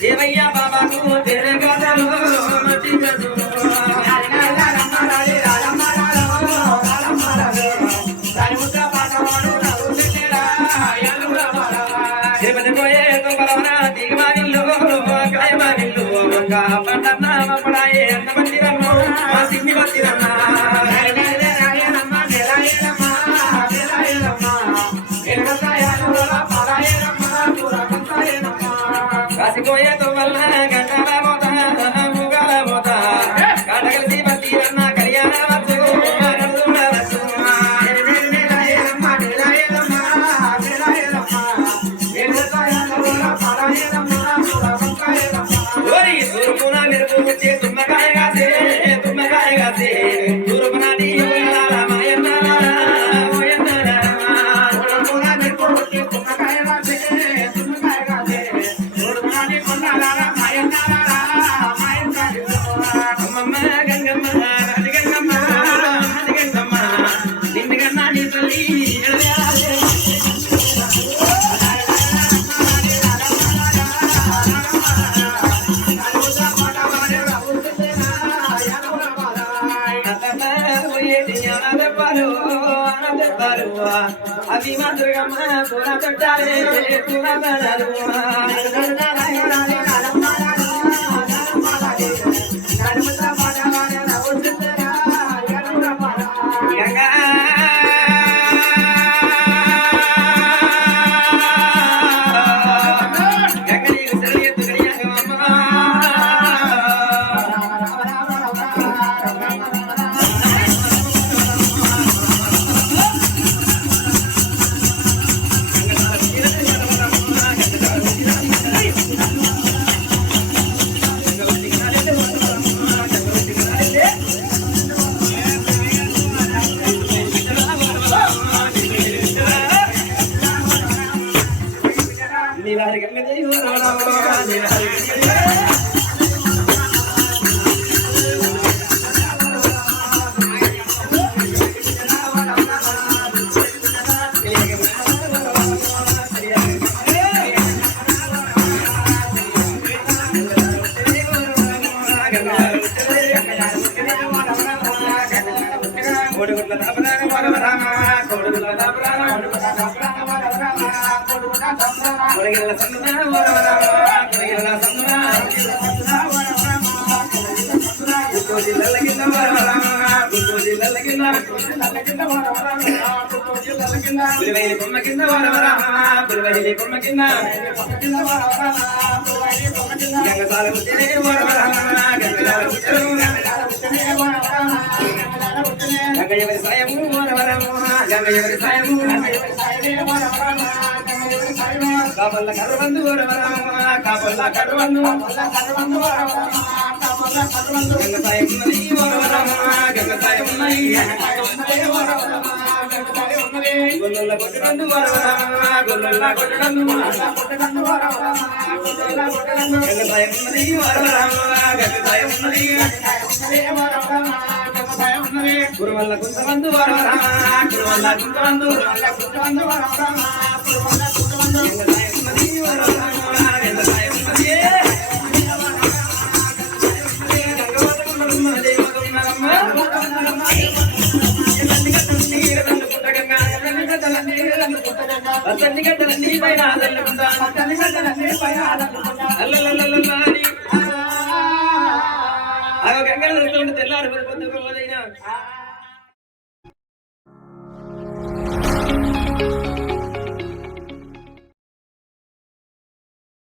దేవయ్య బాబాకు తెరగదలో పడాయే అన్న మందిరమ్మో మా సిన్ని మందిరమ్మా కాసిపోయే వల్ల గంటల మోత ముగల మోత కాటగలిసి బతి అన్న కళ్యాణ వచ్చు తూర్పున మెరుపు వచ్చే తుమ్మకాయ కాసే తూర్పున అవి మాతృగమ్మ పూర తొట్టాలే పూర బలరు కాపల్ల కర్రబందు కాపల్ల కర్రబందు గంగసాయం ఉన్నది గంగసాయం ఉన్నాయి గొల్ల కొట్టడందు గొల్ల కొట్టడందు గంగసాయం ఉన్నది గంగసాయం ఉన్నది గురువల్ల కుంతబందు గురువల్ల కుంతబందు గడ్డలన్నీ పైన బంగారు పొద్దుకోదైనా ఆ